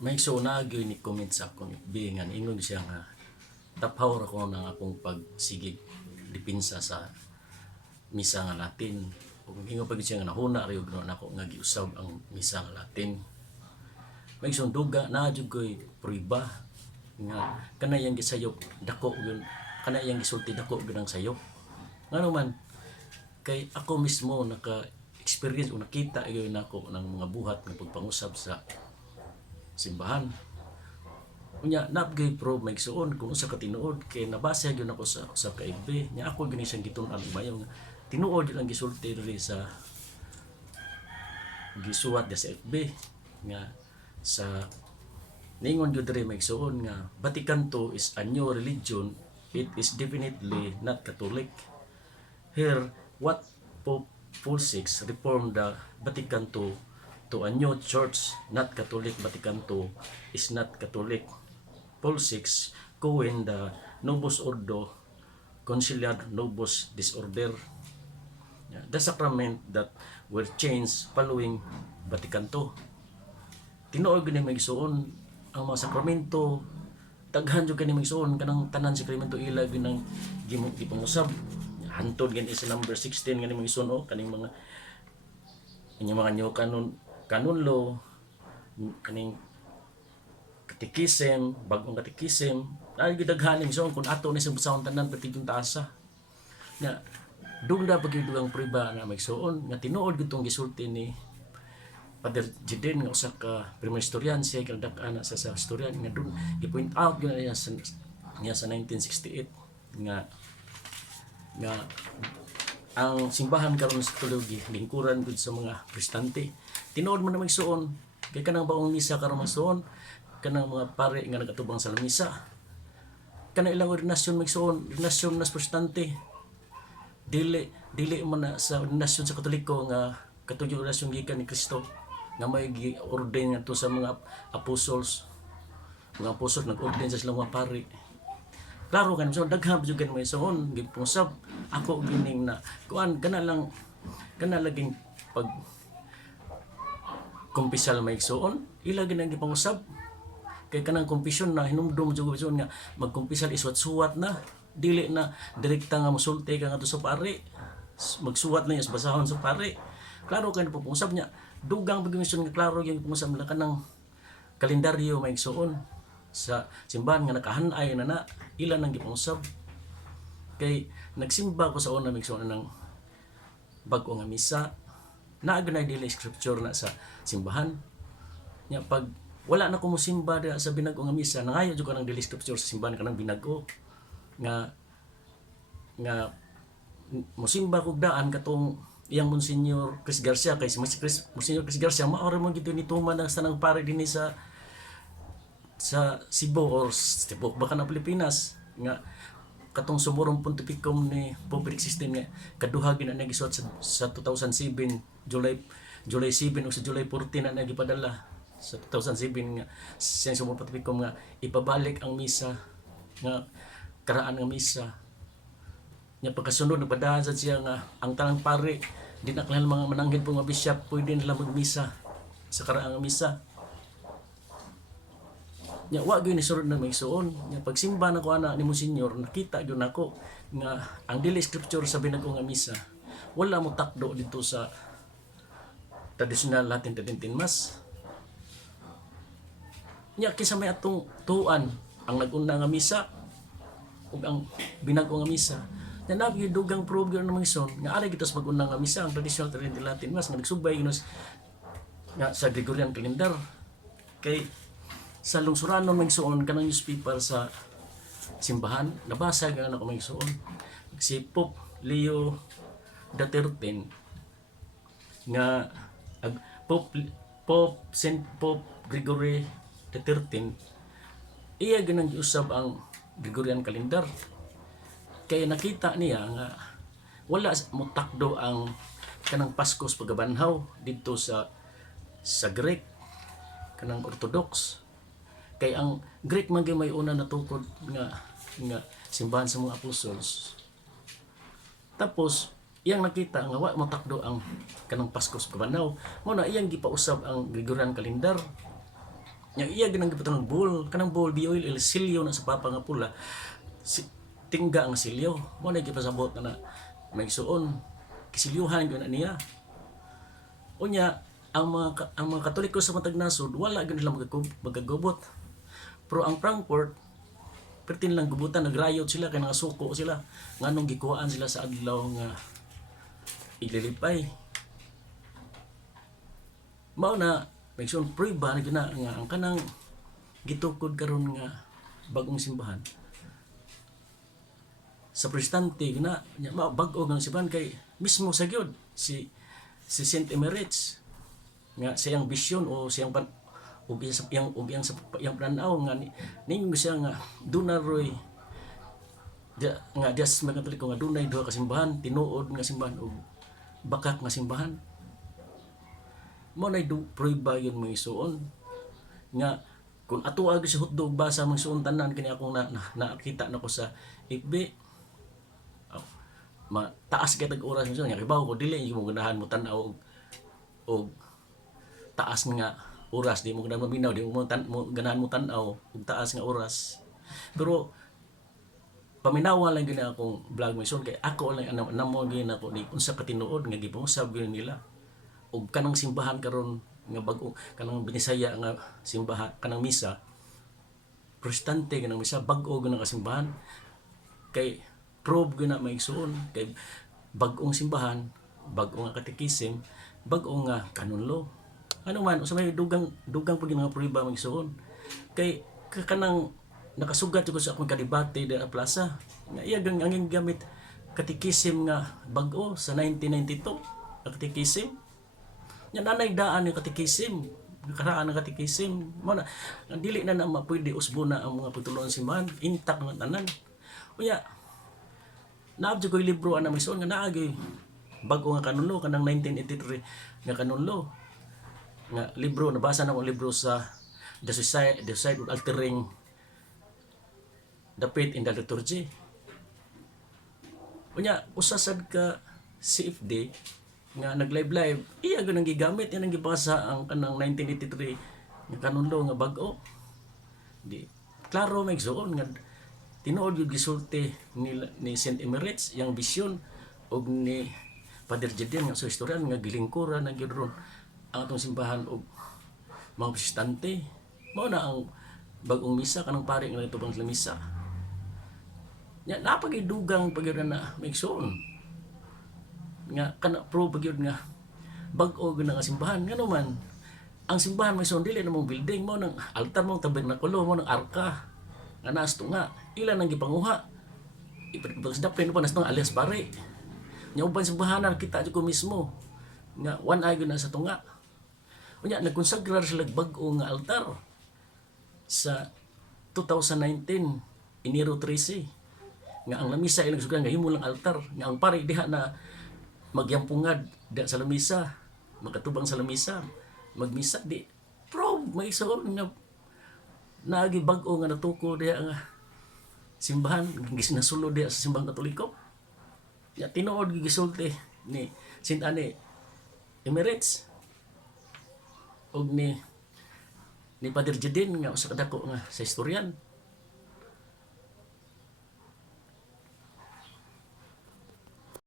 May so na gyud ni comment sa akong FB nga ingon siya nga taphaw ra ko nang akong pagsigig dipinsa sa misa nga Latin. Ug ingon pa gyud siya nga nahuna ra gyud nako nga giusab ang misa nga Latin. May so duga na jud koy prueba nga kanayang gisayop dako gyud kanayang gisulti dako gyud ang sayop. Ngano man kay ako mismo naka experience o nakita gyud nako ng mga buhat nga pagpangusab sa simbahan. Unya napgay pro may suon kung usa ka tinuod kay nabasa gyud ako sa FB nya ako gani siyang gitun-an bayo tinuod lang gisulti diri sa gisuwat sa FB nga sa ningon gyud diri may suon nga Vatican II is a new religion, it is definitely not Catholic. Here what Pope Paul VI reformed the Vatican II to a new church, not Catholic. Vatican II is not Catholic. Paul VI coined the Novus Ordo Conciliar Novus Disorder, the sacrament that were changed following Vatican II. Tinuod gani may suon ang mga sakramento daghan jud kani may suon kanang tanan sakramento ila ginang gipangusab hantod gani sa number 16 gani may suon kaning mga new canon law kaning katikisim bagong katikisim ay gidaghan ni so kung ato ni sa basahon tanan pati yung taasa na dugda pagid ang prueba na may suon nga tinuod gid tong gisulti ni Father Jiden nga usa ka primer historian siya kagdak-ana sa historian nga dun i-point out gyud niya sa 1968 nga ang simbahan karon sa Katoliko lingkuran gud sa mga protestante. Tinuod man na magsuon kay kanang baong misa karon magsuon kanang mga pare nga nagatubang sa lamisa. Kanang ilang ordinasyon magsuon, ordinasyon nas protestante. Dili man na sa ordinasyon sa Katoliko nga katuyo ordinasyon gikan ni Kristo nga may gi-ordain ngadto sa mga apostles. Mga apostol nag-ordain sa silang mga pare. Klaro kan so daghang jud kan may soon gipusab ako gining na kuan kana laging pag kumpisal may soon ila ginang gipangusab kay kanang kumpisyon na hinumdum jud nga magkumpisal iswat-suwat na dili na direkta nga mosulti ka ngadto sa pare magsuwat na sa basahon sa pare klaro kan pupusab nya dugang pagmisyon nga klaro yung pupusab la kanang kalendaryo may soon sa simbahan nga nakahanay na ilan ang gipangusab kay nagsimba ko sa una migsuon ng bag-o nga misa naa ganay dili scripture na sa simbahan nya pag wala na ko mosimba sa binag-o nga misa nangayo jud ko nang dili scripture sa simbahan kanang binag-o nga mosimba kog daan katong iyang Monsignor Chris Garcia kay si Monsignor Chris Garcia mao ra man gid ni tuman ang sanang pare dinhi sa Cebu or Cebu baka na Pilipinas nga katong sumurong pontificum ni Pope Benedict XVI nga kaduha gid na gisuot sa 2007 July 7 o sa July 14 na gipadala sa 2007 nga sa sumurong pontificum nga ipabalik ang misa nga karaan nga misa nya pagkasunod nagpadahan sa siya nga ang tanang pare di na kanang mga mananghid po nga bishop pwede nila magmisa sa karaan nga misa. Nya wa gyud ni surod na may suon nya pagsimba na ko ana ni Monsignor nakita gyud nako nga ang dili scripture sa binag-o nga misa wala mo takdo dito sa traditional Latin Mass nya kinsa may atong tuan ang nag-una nga misa ug ang binag-o nga misa nya nabi dugang prove gyud namang ison nga ari gitos mag-una nga misa ang traditional Latin Mass nga nagsubay ginos nga sa Gregorian calendar kay sa lungsuranon may suon kanang newspaper sa simbahan nabasa gyud ako may suon si Pope Leo XIII nga Saint Pope Gregory XIII iya ganang giusab ang Gregorian calendar kay nakita niya nga wala mo takdo ang kanang Paskos pagabanhaw didto sa Greek kanang Orthodox kay ang Greek man gyud may una natukod nga simbahan sa mga apostles. Tapos iyang nakita nga wa matakdo ang kanang Paskos pagabanhaw mo na iyang gipausab ang Gregorian calendar Nya iya ginang giputang bowl, kanang bowl bioil il silyo na sa papa nga pula. Si, tingga ang silyo. Mo na gipasabot na may suon. Kisilyuhan gyud na niya. Unya ang mga Katoliko sa matag nasod wala gyud nila magagubot. Pero ang Frankfurt pertin lang gubutan, nagrayot sila kay nangasuko sila nganong gikuhaan sila sa adlaw nga iglilipay. Mao na nagsun prueba na gina nga ang kanang gitukod karon nga bagong simbahan sa protestante gina bag-o nga simbahan kay mismo sa gyud si Saint Emeritus nga siyang bisyon o siyang yang planaw nga ninyo siya nga dunaroy nga Dias mga Katoliko nga dunay duha ka simbahan, tinuod nga simbahan o bakak nga simbahan. Mo nay prueba yun mga isuon nga kung ato ag si hotdog basa mga isuon tanan kini akong nakita nako sa FB. Taas kay tag oras nga kibaw ko dili mo ganahan mo tan-aw og taas nga oras, di mo ganahan maminaw, di mo ganahan mo tan-aw og taas nga oras. Pero paminawa lang gina akong vlog mo ison kay ako lang namo gina ako ni unsa ka tinuod nga gipangusab gyud nila og kanang simbahan karon nga bag-o kanang Binisaya nga simbahan kanang misa protestante kanang misa bag-o nga simbahan kay probe gyud na maigsuon kay bag-ong simbahan, bag-o nga katekism, bag-o nga canon law. Ano man usa may dugang pud nga prueba maigsuon kay kanang nakasugat ko sa akong kadebate sa plaza nga iya ang gamit katekism nga bag-o sa 1992 ang katekism nya nanay daan yung katekism karaan ng katekism mo na dili na mapwede usbo na ang mga pagtulungan simbahan intact na tanan unya naabjo ko libro ana mison nga naagi bag-o nga canon law kanang 1983 nga canon law nga libro nabasa na ko libro sa The Society of Altering the Faith in the Liturgy. Unya usasad ka CFD nga nag-live iya gyud ang gigamit yan ang gibasa ang kanang 1983 nga canon law nga bag-o. Di klaro may igsuon nga tinuod yung gisulti ni Saint Emeritus yung bisyon og ni Father Jedin nga so historian nga gilingkuran na gyud ron ang atong simbahan og mga protestante. Mao na ang bag-ong misa kanang pare nga tubang sa misa nya napagidugang pagyud na maigsoon nga kana pro pagyud nga bag-o gyud nga simbahan ngano man ang simbahan may son dili namong building mo nang altar mo tabernakulo mo nang arka nga naas tunga ilan ang gipanguha ipagdapin pa nas tunga alias pare nya uban simbahanan kita jud ko mismo nga one eye na sa tunga unya nagkonsagrar sila bag-o nga altar sa 2019 Enero 13 nga ang lamisa ay nagsugan nga himo lang altar nga ang pare diha na magyampungad da sa lamisa makatubang sa lamisa magmisa di pro may isuon nga naagi bag-o nga natuko diha nga simbahan gisnasulod diha sa simbang Katoliko ya tinuod gisulti ni Saint Anne Emeritus og ni Father Jedin nga usa ka dako nga sa historian